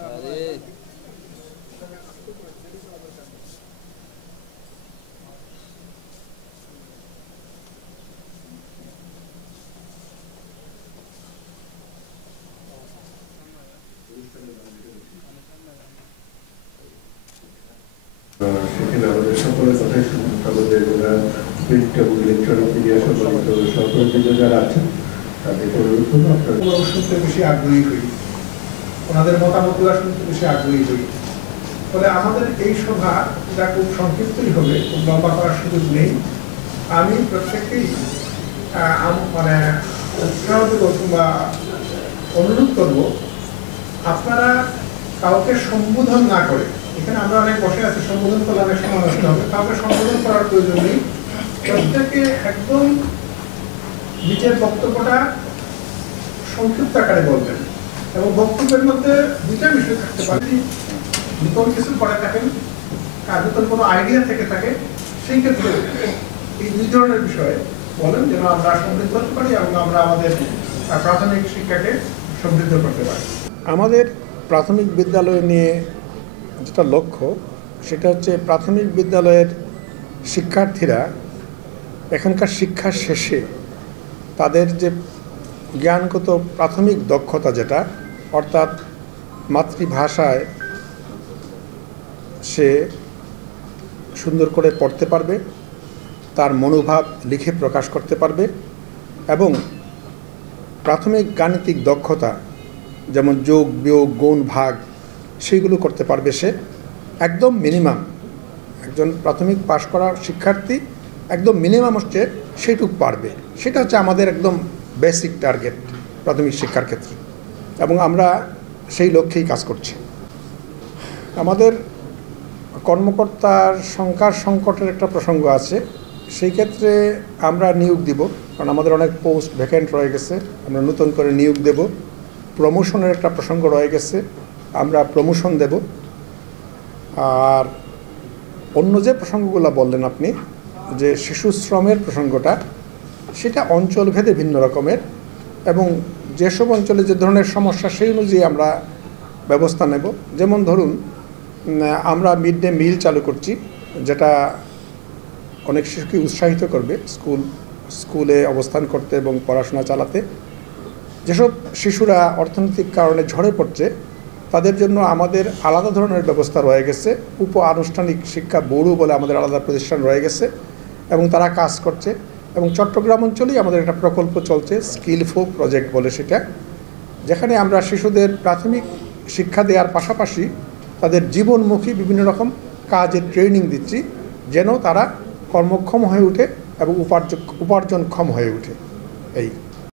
अरे সেখানে আমাদের সকলের কথাই শুনুন। আমাদের প্রিন্ট এবং ইলেকট্রনিক মিডিয়া সম্বন্ধিত সহকর্মীরা যারা আছেন তাদের অনুরোধ করবো আপনারা শুনতে বেশি আগ্রহী হই, ওনাদের মতামতগুলো শুনতে বেশি আগ্রহী হই। ফলে আমাদের এই সভা এটা খুব সংক্ষিপ্তই হবে, খুব লম্বা করার সুযোগ নেই। আমি প্রত্যেককেই মানে উৎসাহ দেব কিংবা অনুরোধ করব, আপনারা কাউকে সম্বোধন না করে, এখানে আমরা অনেক বসে আছি, সম্বোধন করলে অনেক সময় নষ্ট হবে, কাউকে সম্বোধন করার প্রয়োজন নেই। প্রত্যেকে একদম নিজের বক্তব্যটা সংক্ষিপ্ত আকারে বলবেন এবং বক্তব্যের মধ্যে দুইটা বিষয় থাকতে পারে। নতুন কিছু করে থাকেন আর নতুন কোনো আইডিয়া থেকে থাকে, সেই ক্ষেত্রে এই দুই ধরনের বিষয়ে বলেন, যেন আমরা সমৃদ্ধ করতে পারি এবং আমরা আমাদের প্রাথমিক শিক্ষাকে সমৃদ্ধ করতে পারি। আমাদের প্রাথমিক বিদ্যালয় নিয়ে যেটা লক্ষ্য, সেটা হচ্ছে প্রাথমিক বিদ্যালয়ের শিক্ষার্থীরা এখানকার শিক্ষা শেষে তাদের যে জ্ঞানগত প্রাথমিক দক্ষতা, যেটা অর্থাৎ মাতৃভাষায় সে সুন্দর করে পড়তে পারবে, তার মনোভাব লিখে প্রকাশ করতে পারবে এবং প্রাথমিক গাণিতিক দক্ষতা যেমন যোগ বিয়োগ গুণ ভাগ সেইগুলো করতে পারবে। সে একদম মিনিমাম, একজন প্রাথমিক পাশ করা শিক্ষার্থী একদম মিনিমাম হচ্ছে সেইটুকু পারবে। সেটা হচ্ছে আমাদের একদম বেসিক টার্গেট প্রাথমিক শিক্ষার ক্ষেত্রে, এবং আমরা সেই লক্ষ্যেই কাজ করছি। আমাদের কর্মকর্তার সংখ্যার সংকটের একটা প্রসঙ্গ আছে, সেই ক্ষেত্রে আমরা নিয়োগ দিব, কারণ আমাদের অনেক পোস্ট ভ্যাকেন্ট রয়ে গেছে, আমরা নতুন করে নিয়োগ দেব। প্রমোশনের একটা প্রসঙ্গ রয়ে গেছে, আমরা প্রমোশন দেব। আর অন্য যে প্রসঙ্গগুলো বললেন আপনি, যে শিশু শ্রমের প্রসঙ্গটা, সেটা অঞ্চলভেদে ভিন্ন রকমের, এবং যেসব অঞ্চলে যে ধরনের সমস্যা সেই অনুযায়ী আমরা ব্যবস্থা নেব। যেমন ধরুন, আমরা মিড ডে মিল চালু করছি, যেটা অনেক শিশুকে উৎসাহিত করবে স্কুলে অবস্থান করতে এবং পড়াশোনা চালাতে। যেসব শিশুরা অর্থনৈতিক কারণে ঝরে পড়ছে, তাদের জন্য আমাদের আলাদা ধরনের ব্যবস্থা রয়ে গেছে। উপ আনুষ্ঠানিক শিক্ষা বোর্ডও বলে আমাদের আলাদা প্রতিষ্ঠান রয়ে গেছে এবং তারা কাজ করছে। এবং চট্টগ্রাম অঞ্চলেই আমাদের একটা প্রকল্প চলছে, স্কিলফো প্রজেক্ট বলে সেটা, যেখানে আমরা শিশুদের প্রাথমিক শিক্ষা দেওয়ার পাশাপাশি তাদের জীবনমুখী বিভিন্ন রকম কাজের ট্রেনিং দিচ্ছি, যেন তারা কর্মক্ষম হয়ে ওঠে এবং উপার্জনক্ষম হয়ে ওঠে। এই